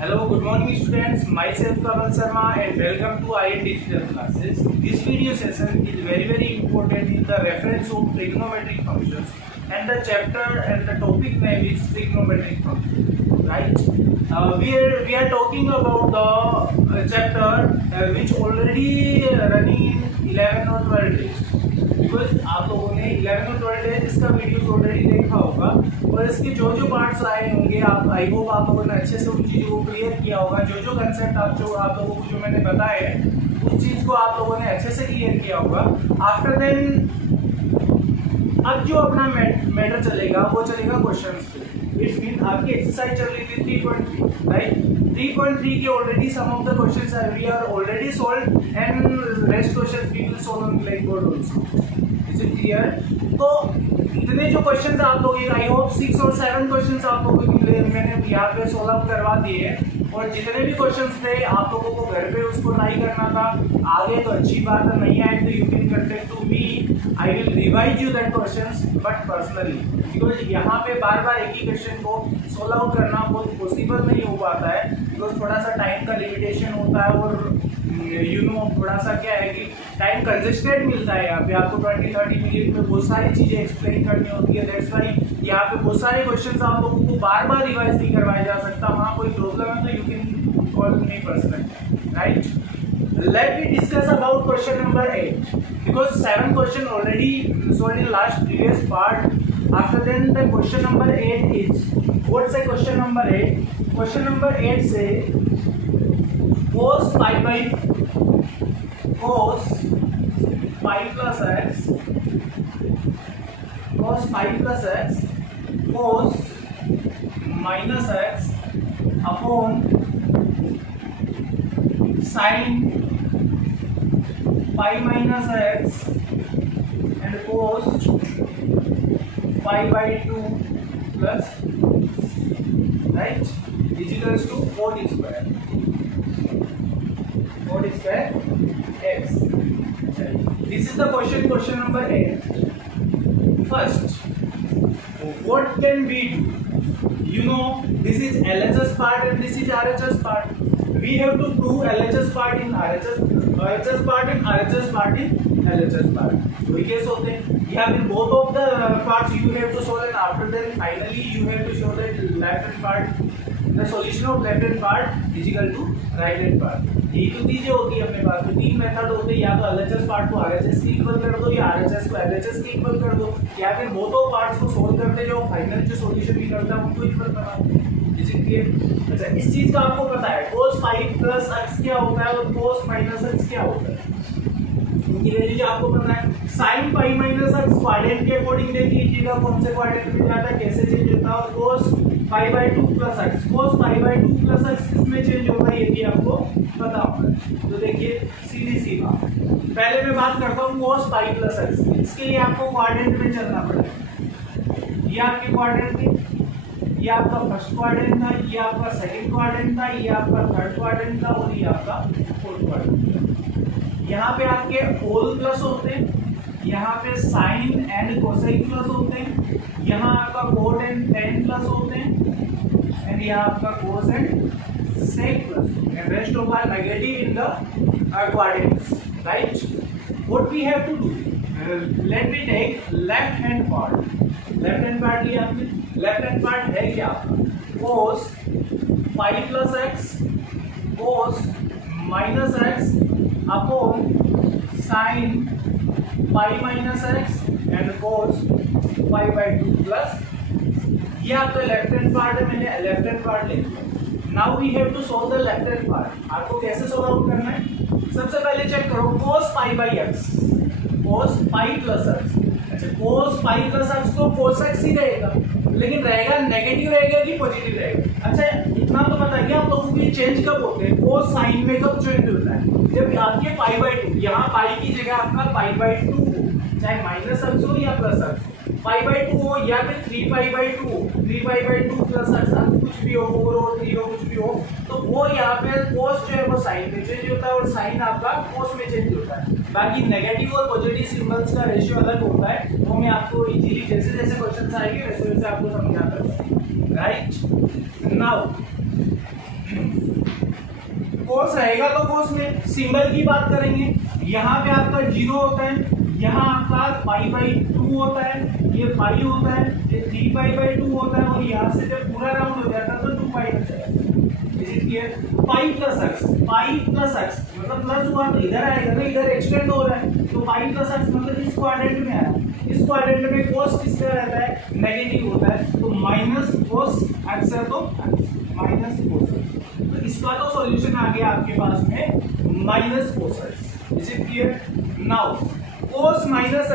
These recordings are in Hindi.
Hello, good morning students. Myself Kamal Sharma and welcome to IN Digital Classes. This video session is very important in the reference of trigonometric functions and the chapter and the topic name is trigonometric functions. Right? We are talking about the chapter which already running in 11 or 12 days. Because आप लोगों ने 11 और 12 डेज इसका वीडियो ऑलरेडी देखा होगा और इसके जो पार्ट्स आए होंगे आप आई होप आप लोगों ने अच्छे से उन चीज़ों को क्लियर किया होगा। जो कंसेप्ट आप लोगों को जो मैंने बताया है उस चीज़ को आप लोगों ने अच्छे से क्लियर किया होगा। आफ्टर देन अब जो अपना मैटर चलेगा वो चलेगा क्वेश्चंस पे। इट्स मीन आपकी एक्सरसाइज चल रही थी 3.3 राइट। 3.3 के already some of the questions we are already solved and rest questions we will solve on black board also. Is it clear? तो इतने जो क्वेश्चंस आप लोग आई होप 6 और 7 क्वेश्चंस आप लोगों के लिए मैंने यहाँ पे सॉल्व आउट करवा दिए हैं और जितने भी क्वेश्चंस थे आप लोगों को घर पे उसको ट्राई करना था। आगे तो अच्छी बात है, नहीं आए तो you can contact to me, I will revise you that questions but personally, because यहाँ पे बार बार एक ही क्वेश्चन को सॉल्व आउट करना बहुत पॉसिबल नहीं हो पाता है बिकॉज थोड़ा सा टाइम का लिमिटेशन होता है और थोड़ा सा क्या है कि टाइम कंजेस्टेड मिलता है। यहाँ पे आपको 20-30 मिनट में बहुत सारी चीजें एक्सप्लेन करनी होती है। दैट्स व्हाई यहाँ पे बहुत सारे क्वेश्चंस आप लोगों को बार बार रिवाइज नहीं करवाया जा सकता। वहाँ कोई प्रॉब्लम है तो you can call me personally, right. Let me discuss about question number 8 because 7 question already solved in last previous part. After then the question number 8 is what's the question number 8? Question number 8 say cos pi plus x cos minus x upon sin pi minus x and cos pi by 2 plus right is equals to 4 square x. This is the question number 8. First, what can we do? This is LHS part and this is RHS part. We have to prove LHS part in RHS part and RHS part in LHS part. वही केस होते हैं। यहाँ पे both of the parts you have to solve and after that finally you have to show that left hand part, the solution of left hand part is equal to right hand part. यही तो चीजें होती है अपने पास में। 3 मेथड होते हैं, या तो LHS पार्ट को RHS के इक्वल कर दो या RHS को LHS के इक्वल कर दो या फिर both of parts को सोल्व करते जो फाइनल जो सॉल्यूशन निकलता है उनको इक्वल करा। अच्छा, इस चीज का आपको पता है cos pi प्लस x क्या होता है और cos माइनस x क्या होता है, इनकी वैल्यू आपको पता है। sin pi minus x quadrant के अकॉर्डिंग देख लीजिएगा कौन से क्वाड्रेंट में जाता है, कैसे चेंज होता है। और cos pi by 2 plus x cos pi by 2 plus x किसमें चेंज होगा ये भी आपको पता होगा। तो देखिए सीधी सी बात, पहले मैं बात करता हूँ cos pi प्लस x। इसके लिए आपको क्वाड्रेंट में चलना पड़ेगा। ये आपके क्वाड्रेंट थे, ये आपका फर्स्ट क्वाड्रेंट था, ये आपका सेकंड क्वाड्रेंट था, ये आपका थर्ड क्वाड्रेंट था और ये आपका फोर्थ क्वाड्रेंट था। यहाँ पे आपके होल प्लस होते हैं, यहाँ पे साइन एंड कोसाइन प्लस होते हैं, यहाँ आपका कोट एंड टेन प्लस होते हैं एंड यहाँ आपका cos and sec plus and rest of are negative in the quadrants, right. What we have to do, let me take left hand part. Left hand part लिया आपने, लेफ्ट हैंड पार्ट है क्या cos pi plus x cos minus x upon sin pi minus x and cos pi by 2 plus, ये आपका लेफ्ट हैंड पार्ट है। मैंने लेफ्ट हैंड पार्ट ले लिया। Now we have to solve the left hand part. आपको कैसे सोल्व आउट करना है, सबसे पहले चेक करो cos pi by x cos pi plus x। अच्छा, cos pi प्लस x तो cos x ही रहेगा, लेकिन रहेगा नेगेटिव रहेगा कि पॉजिटिव रहेगा। अच्छा, इतना तो बताइए आप लोगों को ये चेंज कब होते हैं, cos साइन में कब चेंज होता है, जब आपके पाई बाई 2, यहाँ पाई की जगह आपका पाई बाई 2 हो, चाहे माइनस एक्स हो या प्लस एक्स हो, पाई बाई 2 हो या फिर 3 पाई बाई 2 हो, 3 पाई बाई 2 प्लस एक्स कुछ भी हो, 4 हो, 3 हो, कुछ भी हो, तो वो यहाँ पे cos जो है वो साइन में चेंज होता है और साइन आपका cos में चेंज होता है। बाकी नेगेटिव और पॉजिटिव सिंबल्स का रेशियो अलग होता है, वो मैं आपको इजीली जैसे जैसे क्वेश्चन आएंगे वैसे वैसे आपको समझाता हूँ, राइट। नाउ कोस रहेगा तो कोस में सिंबल की बात करेंगे, यहाँ पे आपका 0 होता है, यहाँ आपका π/2 होता है, ये पाई होता है, ये 3π/2 होता है, और यहाँ से जब पूरा राउंड हो जाता है तो 2π बचता है। Is it clear? Pi plus x मतलब प्लस हुआ तो इधर आएगा ना, इधर एक्सटेंड हो रहा है, तो पाई प्लस एक्स मतलब इस क्वाड्रेंट में आया, इस क्वाड्रेंट में कोस किसका रहता है? नेगेटिव होता है, तो माइनस कोस एक्स है तो माइनस कोस एक्स, तो इसका तो सॉल्यूशन आ गया आपके पास में minus cos x. Is it clear? Now cos minus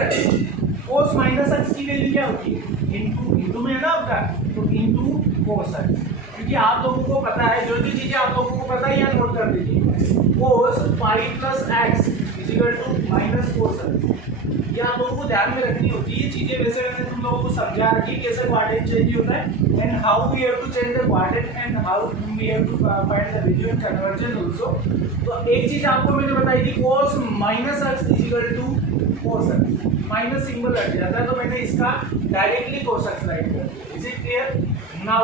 x की वैल्यू क्या होती है? इंटू में है ना आपका, तो इंटू कोस एक्स, क्योंकि आप लोगों को पता है, जो चीजें आप लोगों को पता है यहाँ नोट कर दीजिए, cos pi plus x is equal to minus cos x, ये आप लोगों को ध्यान में रखनी होती है। ये चीजें वैसे मैंने तुम लोगों को समझा रखी कैसे क्वाड्रेंट चेंज होता है and how we have to change the quadrant and how we have to find the value and conversion also. तो एक चीज आपको मैंने बताई थी, cos minus x is equal to cos x, minus symbol लग जाता है तो मैंने इसका डायरेक्टली कोस एक्स राइट कर दिया। Is it clear? Now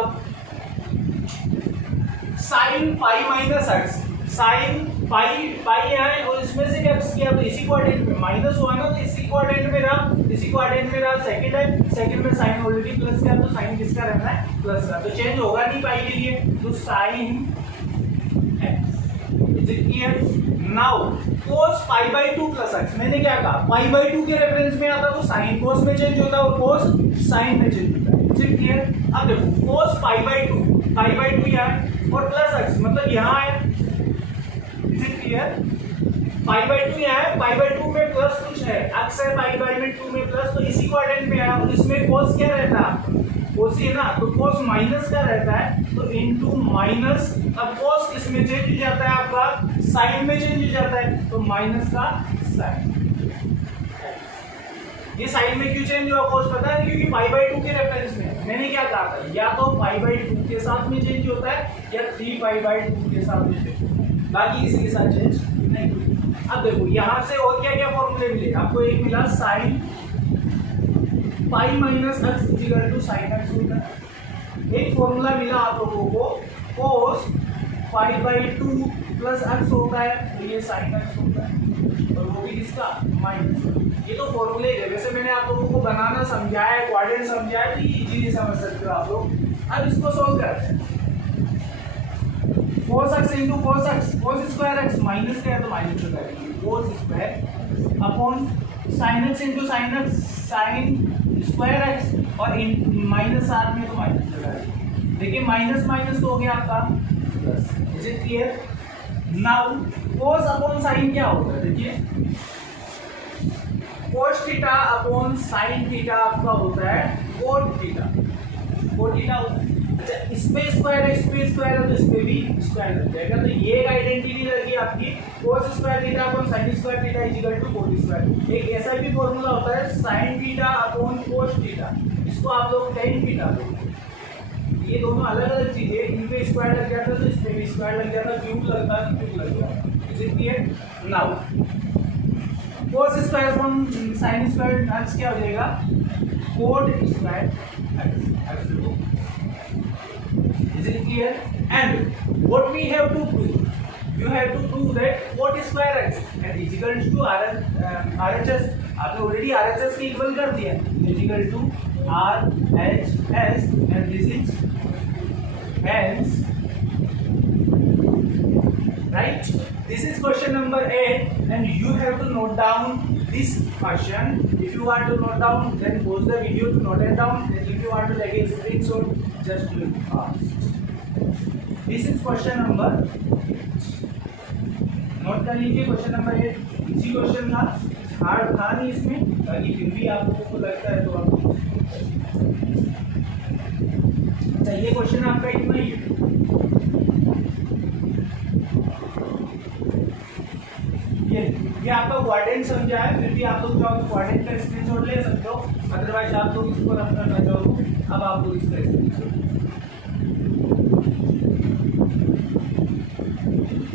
sine pi minus x, sine pi है और इसमें से क्या किया तो इसी क्वाड्रेंट में माइनस हुआ ना, तो इसी क्वाड्रेंट में रहा, सेकंड है, सेकंड में साइन ऑलरेडी प्लस का, तो साइन किसका रहना है? प्लस का, तो चेंज होगा नहीं पाई के लिए, तो sine x. Is it clear? Now cos π/2 plus x, मैंने क्या कहा? π/2 के रेफरेंस में आता तो साइन कोस में चेंज होता है और कोस साइन में चेंज होता है। Is it clear? अब देखो कोस π/2 यहाँ है और प्लस एक्स मतलब यहाँ है। Is it clear? π/2 यहाँ है, π/2 में प्लस कुछ है, एक्स है π/2 में प्लस, तो इसी क्वाड्रेंट में आया और इसमें कोस क्या रहता है? कोस ही है ना, तो कोस माइनस का रहता है, तो इनटू माइनस, अब कोस किस में चेंज हो जाता है आपका? साइन में चेंज हो जाता है, तो माइनस का साइन। ये साइन में क्यों चेंज हुआ कोस पता है? क्योंकि π/2 के रेफरेंस में मैंने क्या कहा था, या तो π/2 के साथ में चेंज होता है या 3π/2 के साथ में चेंज होता है, बाकी किसी के साथ चेंज नहीं। अब देखो यहाँ से और क्या क्या फॉर्मूले मिले आपको? एक मिला sine pi minus x is equal to sine x होता है, एक फॉर्मूला मिला आप लोगों को कोस π/2 प्लस एक्स होता है, तो ये साइन एक्स होता है, और वो भी किसका? माइनस। ये तो फॉर्मूले है, वैसे मैंने आप लोगों को बनाना समझाया है, क्वाड्रेंट समझाया है, तो इजीली समझ सकते हो आप लोग। अब इसको सॉल्व करते हैं, cos x into cos x, cos square x minus का है तो माइनस में करेंगे, cos square upon sin x into sin x, sin square x और माइनस साथ में तो माइनस में करेंगे। देखिए माइनस माइनस तो हो गया आपका plus. Is it clear? Now cos upon sin क्या होता है? देखिए cos theta upon sin theta आपका होता है cot थीटा, cot थीटा होता है। अच्छा इस पे स्क्वायर है, इस पे स्क्वायर है, तो इस पे भी स्क्वायर लग जाएगा, तो ये एक आइडेंटिटी लगी आपकी, cos square theta upon sin square theta is equal to cot square. एक ऐसा भी फॉर्मूला होता है sin theta upon cos theta, इसको आप लोग tan थीटा बोलते हैं। ये दोनों अलग अलग चीजें, इन पे स्क्वायर लग जाता है तो इस पे भी स्क्वायर लग जाता है, क्यूब लगता है तो क्यूब लग जाता है। Is it clear? Now cos square upon sin square x क्या हो जाएगा? cot square x। Is it clear? And what we have to prove? You have to prove that cot square x and is equal to RHS. आपने already RHS के इक्वल कर दिया, is equal to RHS and this is hence right. This is question number 8 and you have to note down this question. If you want to note down, then pause the video to note it down. And if you want to take a screenshot, just do it fast. This is question number 8. Note कर लीजिए क्वेश्चन नंबर 8। इसी क्वेश्चन था, हार्ड था नहीं इसमें, बाकी फिर भी आप लोगों को लगता है तो आप अच्छा ये क्वेश्चन आपका इतना ही है। ये आपका क्वाड्रेंट समझा है, फिर भी आप लोग चाहो तो क्वाड्रेंट का स्क्रीनशॉट ले सकते हो, अदरवाइज आप लोग इसको रफ करना चाहो अब आप लोग इसका स्क्रीनशॉट।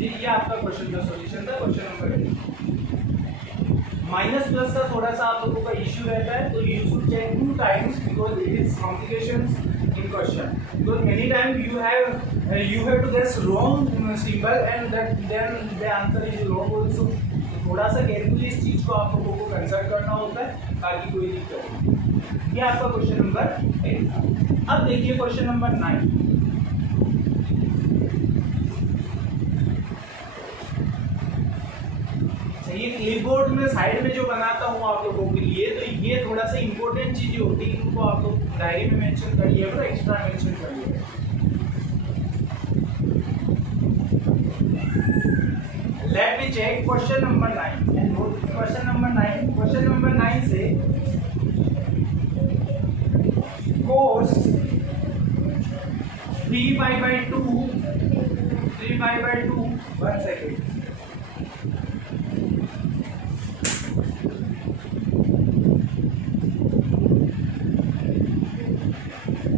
ये आपका क्वेश्चन का सॉल्यूशन था, क्वेश्चन नंबर 8। माइनस प्लस का थोड़ा सा आप लोगों का इश्यू रहता है, तो you should check 2 times because it is complications in question, because many times you have you have to guess wrong symbol and that then the answer is wrong also. थोड़ा सा केयरफुली इस चीज को आप लोगों को कंसल्ट करना होता है ताकि कोई दिक्कत नहीं। ये आपका क्वेश्चन नंबर 8 था। अब देखिए क्वेश्चन नंबर 9। ये क्लिपबोर्ड में साइड में जो बनाता हूँ आप लोगों के लिए, तो ये थोड़ा सा इंपॉर्टेंट चीजें होती है, इनको आप लोग डायरी में मेंशन करिए और एक्स्ट्रा मेंशन करिए। Let me check question number 9 and question number 9. Question number 9 से cos 3 pi by 2 1 second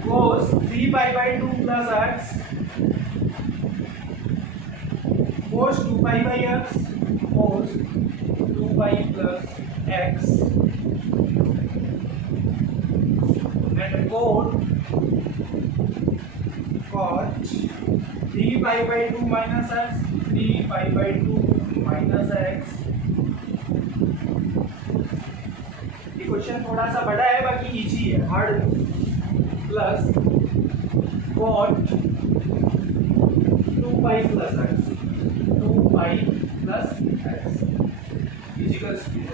cos 3 pi by 2 plus x cos 2 pi by x cos 2 pi plus x and cot 3 pi by 2 minus x 3 pi by 2 minus x। ये क्वेश्चन थोड़ा सा बड़ा है, बाकी इजी है, hard plus cot 2 pi plus x 2 pi plus x physical speed.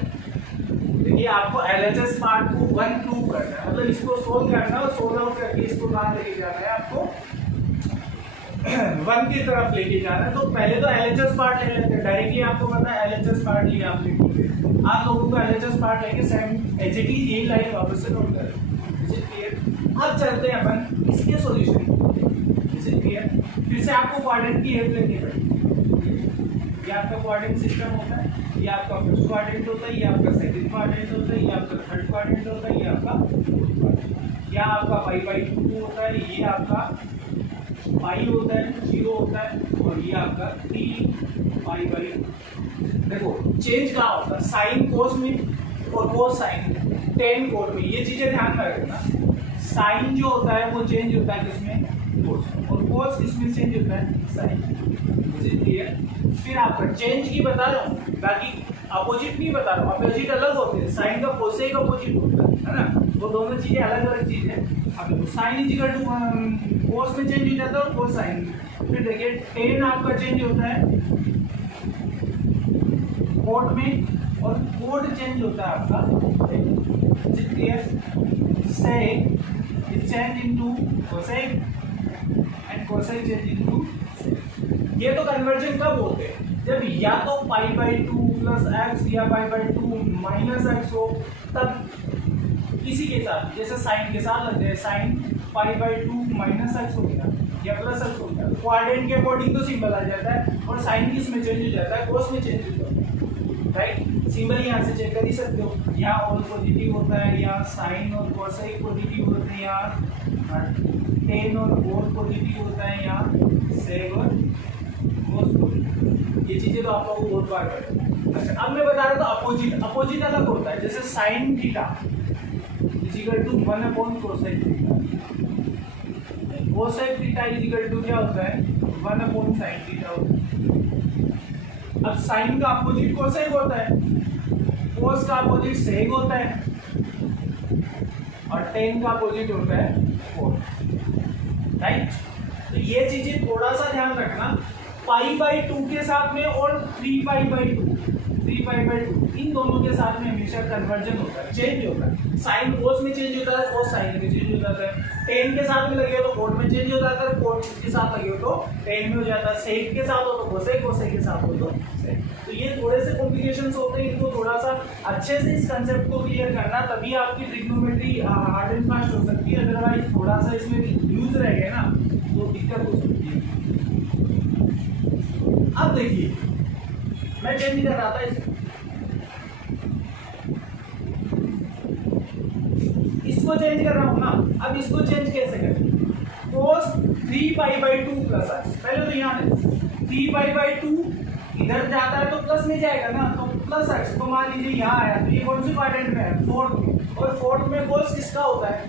देखिए आपको एलएचएस पार्ट को 1 प्रूव करना है, मतलब इसको सोल्व करना है और सोल्व आउट करके इसको कहाँ लेके जाना है, आपको 1 की तरफ लेके जाना है। तो पहले तो एलएचएस पार्ट ले लेते हैं, डायरेक्टली आपको पता है एलएचएस पार्ट लिया आप लिखोगे, आप लोगों को एलएचएस पार्ट लेके सेम एचटी यही लाइन वापस से नोट करें। अब चलते हैं अपन इसके सॉल्यूशन। फिर से आपको क्वाड्रेंट की हेल्प लेनी पड़ेगी। ये आपका क्वाड्रेंट सिस्टम होता है, ये आपका फर्स्ट क्वाड्रेंट होता है, ये आपका सेकंड क्वाड्रेंट होता है, ये आपका थर्ड क्वाड्रेंट होता है, ये आपका फोर्थ क्वाड्रेंट। या आपका पाई बाई 2 होता है, ये आपका पाई होता है 0 होता है, और ये आपका 3 पाई बाई 2। देखो चेंज कहाँ होता है, साइन कोस में और कोस साइन टेन कोड में, ये चीजें ध्यान में रखना। साइन जो होता है वो चेंज होता है किसमें, कोस, और कोस किसमें चेंज होता है, साइन। फिर आपका चेंज की बता रहा हूँ, बाकी अपोजिट नहीं बता रहा हूँ। अपोजिट अलग होते हैं, साइन का कोसेक अपोजिट होता है ना, वो दोनों चीजें अलग अलग चीज है। अब साइन इजिकल टू कोस में चेंज हो जाता है और कोस साइन। फिर देखिए टेन आपका चेंज होता है कोट में, और कोड चेंज होता है आपका sec change into cosec and cosec change into. ये तो कन्वर्जन कब होते हैं, जब या तो पाई बाई 2 प्लस एक्स या पाई बाई 2 माइनस एक्स हो, तब किसी के साथ जैसे साइन के साथ लग जाए, sine pi by 2 minus x हो गया या प्लस एक्स हो गया, क्वाड्रेंट के अकॉर्डिंग तो सिंबल आ जाता है, और साइन किस में चेंज हो जाता है, कोस में चेंज हो जाता है, राइट। सिंबल यहाँ से चेक कर ही सकते हो, या और पॉजिटिव होता है, या साइन और कोसाइन पॉजिटिव होते हैं, या टेन और कोस पॉजिटिव होता है, या सेक और ये चीजें तो आप लोगों को बहुत बार करें। अच्छा अब मैं बता रहा था अपोजिट, अपोजिट अलग होता है, जैसे sine theta is equal to 1 upon cosec theta, cosec theta is equal to क्या होता है, 1 अपॉन साइन थीटा होता है। अब साइन का अपोजिट कोसेक होता है, कोस का अपोजिट सेक होता है, और टेन का अपोजिट होता है कोस, राइट। तो ये चीजें थोड़ा सा ध्यान रखना, पाई बाई 2 के साथ में और 3 पाई बाई 2 इन दोनों के साथ में हमेशा कन्वर्जन होता है, चेंज होता है। साइन कोस में चेंज होता है, कोस साइन में चेंज हो जाता है। टेन के साथ में लगे हो तो कोट में चेंज हो जाता है, कोट के साथ लगे हो तो टेन में हो जाता है, सेक के साथ हो तो कोसेक, कोसेक के साथ हो तो सेक। तो ये थोड़े से कॉम्प्लिकेशंस होते हैं, इनको थोड़ा सा अच्छे से इस कंसेप्ट को क्लियर करना, तभी आपकी ट्रिग्नोमेट्री हार्ड एंड फास्ट हो सकती है। अदरवाइज थोड़ा सा इसमें यूज रह गया ना तो दिक्कत हो सकती है। अब देखिए मैं चेंज कर रहा था इसको चेंज कर रहा हूं ना। अब इसको चेंज कैसे करें, कोस 3 पाई बाई 2 प्लस एक्स, पहले तो यहाँ 3 पाई बाई 2 इधर जाता है तो प्लस में जाएगा ना, तो प्लस एक्स। तो मान लीजिए यहाँ आया तो ये कौन सी क्वाड्रेंट में है, फोर्थ में, और फोर्थ में कोस किसका होता है,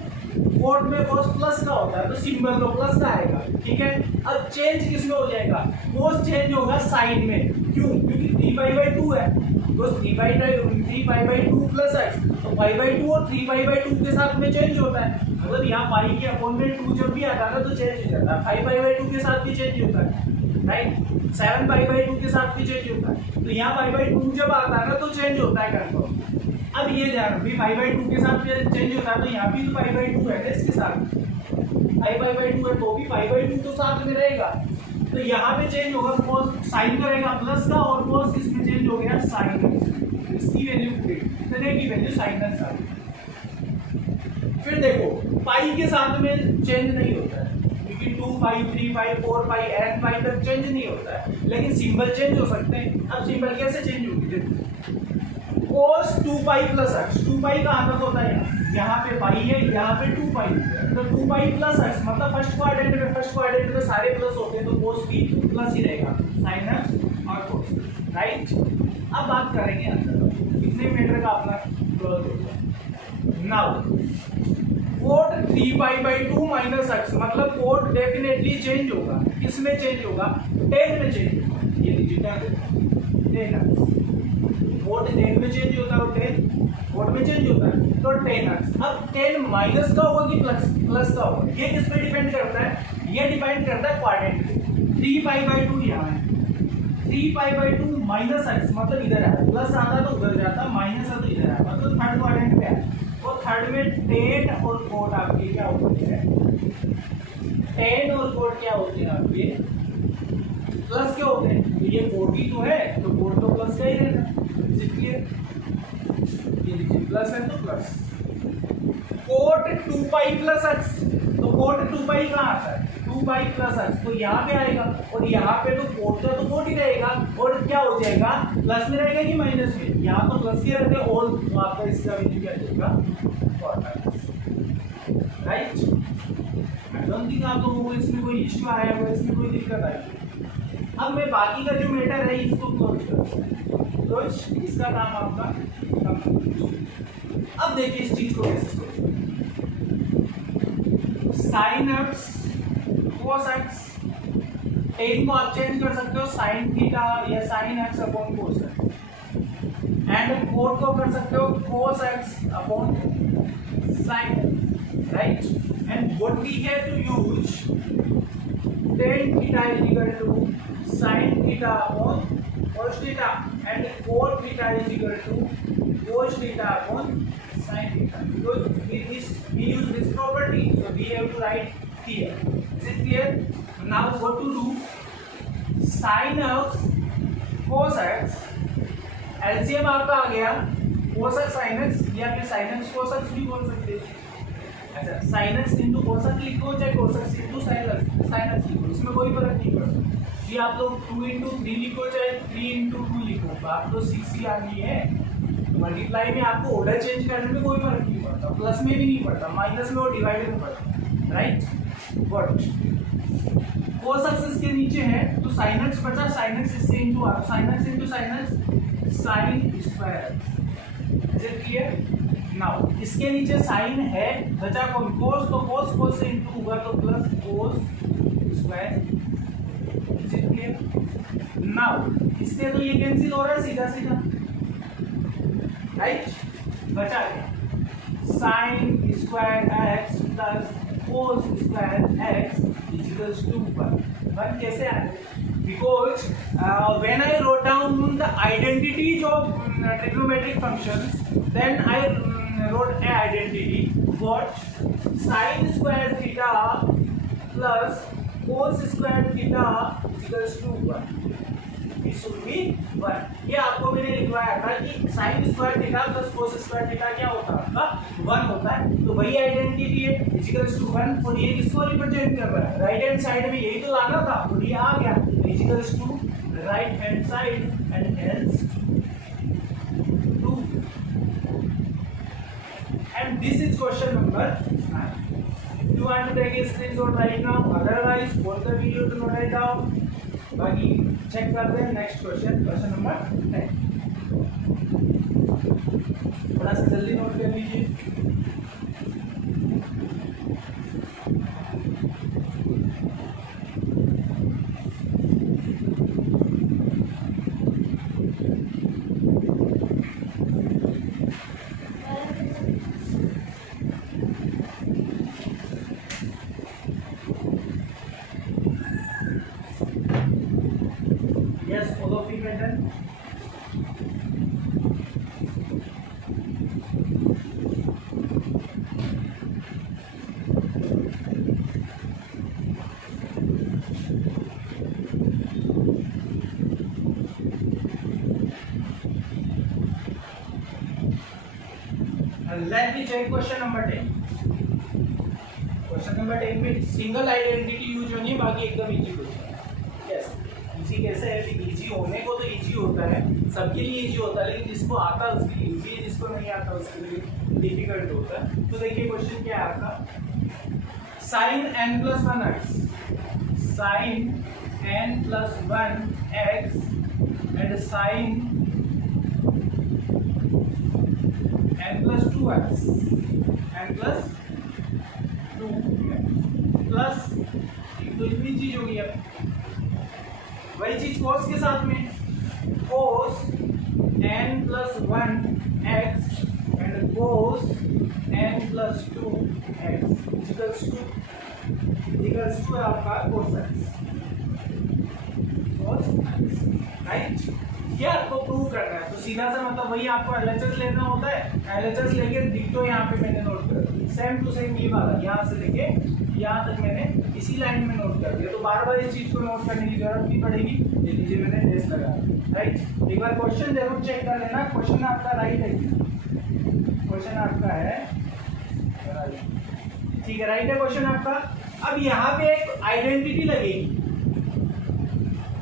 कोट में कोस प्लस का होता है तो सिंबल तो प्लस का आएगा, ठीक है। अब चेंज किसमें हो जाएगा, कोस चेंज होगा साइन में, क्यों, क्योंकि 3π/2 है, तो 3π/2 प्लस x, तो π/2 और 3π/2 के साथ में चेंज होता है, मतलब यहाँ पाई के अपॉन में 2 जब भी आता है तो चेंज हो जाता है, 5π/2 के साथ भी चेंज होता है, राइट, 7π/2 के साथ भी चेंज होता है, तो यहाँ π/2 जब आता है ना तो चेंज होता है कंफर्म। अब ये ध्यान रखिए π/2 के साथ चेंज होता है, तो यहाँ भी तो π/2 है इसके साथ, π/2 है तो भी π/2 तो साथ में रहेगा, तो यहाँ पे चेंज होगा, cos साइन का रहेगा प्लस का, और cos किसमें चेंज हो गया, साइन, इसकी वैल्यू पूरी, इतने की वैल्यू साइन है साइन। फिर देखो पाई के साथ में चेंज नहीं होता है, क्योंकि 2π 3π 4π n π तक चेंज नहीं होता है, लेकिन सिंबल चेंज हो सकते हैं। अब सिंबल कैसे चेंज होगी, cos 2π प्लस x, 2π कहाँ तक होता है, यहाँ पे पाई है, यहाँ पे 2π, तो 2π प्लस x मतलब फर्स्ट क्वाड्रेंट में सारे प्लस होते हैं, तो cos भी प्लस ही रहेगा, sin x और cos, राइट। अब बात करेंगे अंदर कितने मीटर का अपना क्लोज हो गया। नाउ कोट 3π/2 माइनस x मतलब कोट डेफिनेटली चेंज होगा, किसमें चेंज होगा, 10 में चेंज होगा, ये लीजिए 10 कोट 10 में चेंज होता है, 10 कोट में चेंज होता है तो 10x। अब 10 माइनस का होगा कि प्लस का होगा, ये किस पे डिपेंड करता है, ये डिपेंड करता है क्वाड्रेंट पे। 3π/2 यहाँ है, 3π/2 माइनस x मतलब इधर है, प्लस आता है तो उधर जाता, माइनस है तो इधर है, मतलब थर्ड क्वाड्रेंट पे है, और थर्ड में 10 और कोट आपकी क्या होती है, 10 और कोट क्या होते हैं आपके प्लस के होते हैं, तो ये कोट भी तो है तो कोट तो प्लस का ही रहता है, इसलिए ये देखिए प्लस है तो प्लस। कोट 2π प्लस x, तो कोट 2π कहाँ आता है, 2π प्लस x, तो यहाँ पे आएगा, और यहाँ पे तो कोट का तो कोट ही रहेगा, और क्या हो जाएगा, प्लस में रहेगा कि माइनस में, यहाँ तो प्लस के रहते हैं, और तो आपका इसका वैल्यू क्या जाएगा, राइट। आई डोंट थिंक आप लोगों को इसमें कोई इश्यू आया होगा, इसमें कोई दिक्कत आएगी। अब मैं बाकी का जो मैटर है इसको क्लोज करता हूँ, क्लोज, इसका नाम आपका अब देखिए इस चीज को कैसे सोचो, साइन एक्स कोस एक्स, 10 को आप चेंज कर सकते हो साइन थीटा या sine x upon cos x, and cot को कर सकते हो cos x upon sine, right. And what we have to use tan theta is equal to sin theta upon cos theta, and cot theta is equal to cos theta upon sin theta, because we use this property, so we have to write here. Is it clear? Now what to do, sin x cos x, LCM आपका आ गया cos x sin x, या फिर sin x cos x भी बोल सकते हैं। अच्छा, sin x into cos x लिखो चाहे cos x into sin x लिखो, इसमें कोई फर्क नहीं पड़ता। ये आप लोग 2 इंटू 3 लिखो चाहे 3 इंटू 2 लिखो, बात तो 6 ही आनी है। मल्टीप्लाई में आपको ऑर्डर चेंज करने में कोई फर्क नहीं पड़ता, प्लस में भी नहीं पड़ता, माइनस में और डिवाइड में पड़ता, राइट। बट cos x इसके नीचे है तो sin x बचा, sin x इससे into sin x into sin x sin square, is it clear. Now इसके नीचे साइन है, बचा कौन, कोस, तो कोस कोस से इंटू होगा तो plus cos square, is it clear. Now इससे तो ये कैंसिल हो रहा है सीधा सीधा, राइट, बचा क्या, sine square x plus cos square x equals to 1 कैसे आ गया, because when I wrote down the identities of trigonometric functions, then I wrote a identity, what, sin square theta plus cos square theta equals to 1, it should be 1। ये आपको मैंने लिखवाया था कि sin square theta plus cos square theta क्या होता है, आपका 1 होता है, तो वही आइडेंटिटी है, इक्वल्स टू 1, और ये किसको रिप्रेजेंट कर रहा है, राइट हैंड साइड में, यही तो लाना था, तो ये आ गया, equals to right hand side and hence 2, and this is question number 9. If you want to take a screenshot right now, otherwise pause the video to note it down, बाकी चेक करते हैं नेक्स्ट क्वेश्चन, क्वेश्चन नंबर 10, थोड़ा सा जल्दी नोट कर लीजिए। है done. Let me check question number 10. Question number 10 में सिंगल आइडेंटिटी यूज होनी है, बाकी एकदम इजी क्वेश्चन है। यस, इजी कैसे है कि इजी होने को तो इजी होता है, सबके लिए इजी होता है, लेकिन जिसको आता है उसके लिए इजी है, जिसको नहीं आता उसके लिए डिफिकल्ट होता है। तो देखिए क्वेश्चन क्या है आपका, sine n plus 1x, sine n plus 1x and sine n plus 2x, n plus 2 plus तो इतनी चीज होगी। अब वही चीज कोस के साथ में, cos n plus 1x and cos n plus 2x equals to आपका कोसाइन, राइट। ये आपको प्रूव करना है, तो सीधा सा मतलब वही आपको एलएचएस लेना होता है। एलएचएस लेके डिक्टो यहाँ पे मैंने नोट कर दिया, सेम टू सेम ये वाला यहाँ से लेके यहाँ तक मैंने इसी लाइन में नोट कर दिया, तो बार बार इस चीज को नोट करने की जरूरत नहीं पड़ेगी। ये लीजिए मैंने टेस्ट लगा, राइट। एक बार क्वेश्चन जरूर चेक कर लेना, क्वेश्चन आपका राइट है, क्वेश्चन आपका है ठीक है, राइट है क्वेश्चन आपका। अब यहाँ पे एक आइडेंटिटी लगेगी,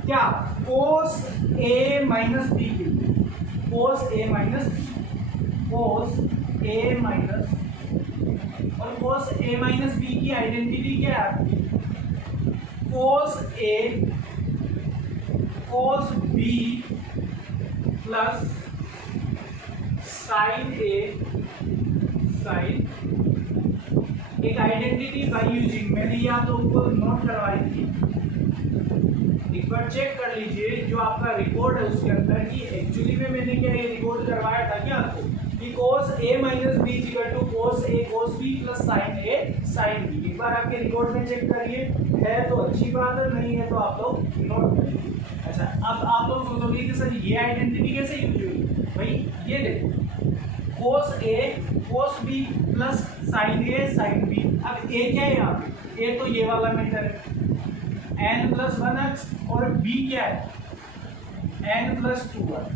क्या, cos a minus B, cos a minus cos a minus, और कोस a माइनस बी की आइडेंटिटी क्या है आपकी, cos a cos b plus sine a sine. एक आइडेंटिटी बाय यूजिंग, मैंने ये आप लोगों को नोट करवाई थी, एक बार चेक कर लीजिए जो आपका रिकॉर्ड है उसके अंदर कि एक्चुअली में मैंने क्या ये रिकॉर्ड करवाया था क्या आपको, कि cos a minus B equal to cos a cos b plus sin a sin b। एक बार आपके रिकॉर्ड में चेक करिए, है तो अच्छी बात है, नहीं है तो आप लोग नोट करिए। अच्छा, अब आप लोग सोचोगे कि सर ये आइडेंटिटी कैसे यूज हुई, भाई ये देखो, cos a cos b plus sin a sin b। अब a क्या है यहाँ पे, a तो ये वाला मेथड है, n प्लस 1x, और b क्या है, n plus 2x।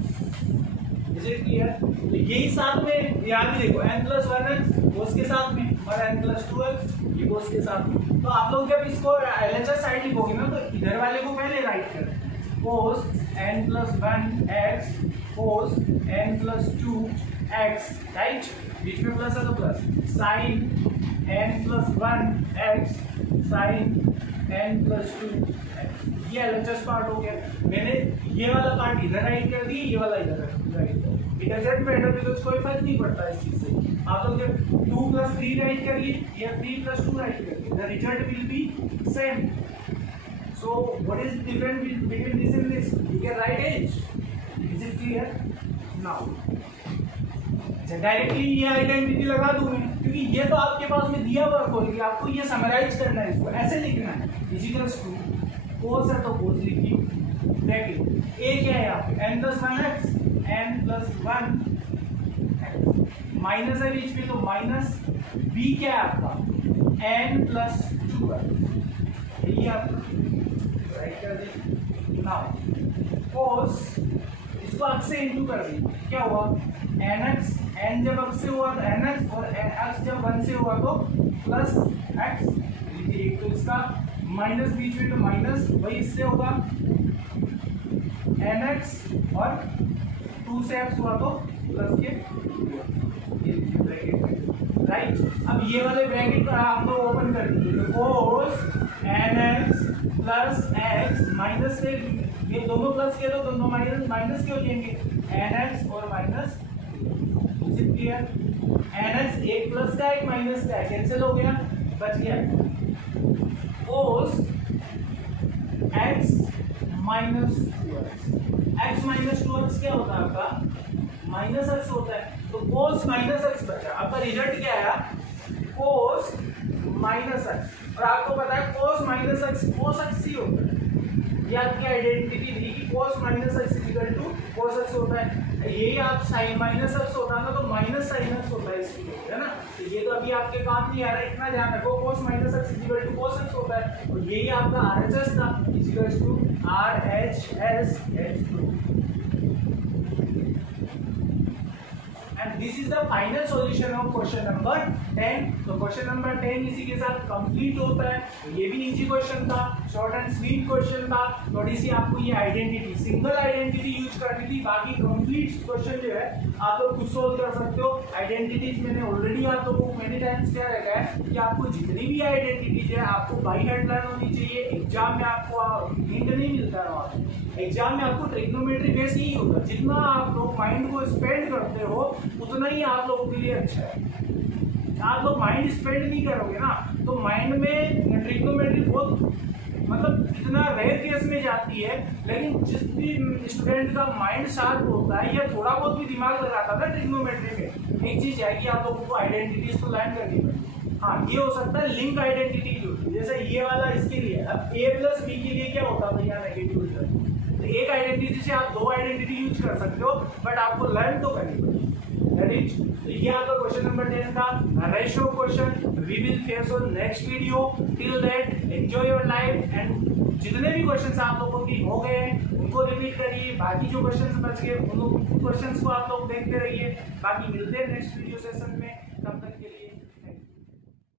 Is it clear? यही साथ में यहाँ भी देखो, n प्लस 1x कोस के साथ में, और n प्लस 2x ये कोस के साथ में। तो आप लोग जब इसको एलएचएस साइड लिखोगे ना, तो इधर वाले को पहले राइट करें, cos n plus 1x cos n plus 2x, right, बीच में प्लस है तो plus, sine n plus 1x sine n plus 2x। ये एलएचएस पार्ट हो गया। मैंने ये वाला पार्ट इधर राइट कर दिया, ये वाला इधर राइट कर, इट डजंट मैटर बिकॉज़ कोई फर्क नहीं पड़ता इस चीज से। आप लोग जब 2 प्लस 3 राइट करिए या 3 प्लस 2 राइट करिए, the result will be same. So what is different between this and this, you can write it. Is it clear now? अच्छा, डायरेक्टली ये आइडेंटिटी लगा दूं मैं, क्योंकि ये तो आपके पास में दिया हुआ खोल के, आपको ये समराइज करना है, इसको ऐसे लिखना है, इक्वल्स टू कोस है तो कोस लिखिए, ब्रैकेट ए क्या है यहाँ पे, n plus 1x n plus 1 minus है बीच में, तो माइनस b क्या है आपका, n प्लस 2x। ये आपका राइट कर दीजिए। नाउ कोस, इसको x से इंटू कर दीजिए, क्या हुआ, nx, n जब x से हुआ तो nx, और x जब 1 से हुआ तो प्लस x। एक तो इसका माइनस बीच में, तो माइनस वही इससे होगा nx, और 2 से x हुआ तो प्लस के ब्रैकेट, राइट। अब ये वाले ब्रैकेट आप लोग ओपन कर दीजिए, तो कोस nx प्लस x माइनस से, ये दोनों प्लस के, तो दोनों माइनस, माइनस क्यों लेंगे, nx और माइनस, क्लियर। nx एक प्लस का एक माइनस का है, कैंसिल हो गया, बच गया कोस x minus 2x। x minus 2x क्या होता है आपका, माइनस x होता है, तो कोस माइनस x बचा। आपका रिजल्ट क्या आया, कोस माइनस x, और आपको पता है cos minus x cos x ही होता है, ये आपकी आइडेंटिटी थी कि cos minus x equal to cos x होता है। यही आप sin माइनस x होता है ना, तो माइनस sin x होता है इसकी, है ना। तो ये तो अभी आपके काम नहीं आ रहा है, इतना ध्यान रखो, cos minus x equal to cos x होता है। और यही आपका RHS था, equal to RHS h through. And this is the final solution of question number 10। तो क्वेश्चन नंबर 10 इसी के साथ कंप्लीट होता है। तो ये भी इजी क्वेश्चन था, शॉर्ट एंड स्वीट क्वेश्चन था। थोड़ी सी आपको ये आइडेंटिटी, सिंगल आइडेंटिटी यूज करनी थी, बाकी कंप्लीट क्वेश्चन जो है आप लोग खुद सोल्व कर सकते हो। आइडेंटिटीज मैंने ऑलरेडी आप लोगों को मेनी टाइम्स क्या रखा है कि आपको जितनी भी आइडेंटिटीज है आपको बाई हेड लर्न होनी चाहिए। एग्जाम में आपको हिंट नहीं मिलता है, वहाँ एग्जाम में आपको ट्रिग्नोमेट्री बेस ही होता है। जितना आप लोग माइंड को स्पेंड करते हो उतना ही आप लोगों के लिए अच्छा है। आप लोग माइंड स्पेंड नहीं करोगे ना, तो माइंड में ट्रिग्नोमेट्री बहुत मतलब इतना रेयर केस में जाती है। लेकिन जिस भी स्टूडेंट का माइंड शार्प होता है या थोड़ा बहुत भी दिमाग लगाता है ट्रिग्नोमेट्री में, एक चीज है कि आप लोगों को आइडेंटिटीज तो लाइन करनी पड़ेगी। हाँ, ये हो सकता है लिंक आइडेंटिटी जो, जैसे ये वाला इसके लिए, अब a प्लस बी के लिए क्या होता था यहाँ नेगेटिव रिजल्ट। तो एक आइडेंटिटी से आप दो आइडेंटिटी यूज कर सकते हो, बट आपको लर्न तो करनी पड़ेगी। तो ये आपका क्वेश्चन नंबर 10 था। Rest of question we will face on next video. Till that enjoy your life and जितने भी क्वेश्चंस आप लोगों की हो गए हैं उनको रिपीट करिए। बाकी जो क्वेश्चंस बच गए उन क्वेश्चंस को आप लोग देखते रहिए। बाकी मिलते हैं नेक्स्ट वीडियो सेशन में।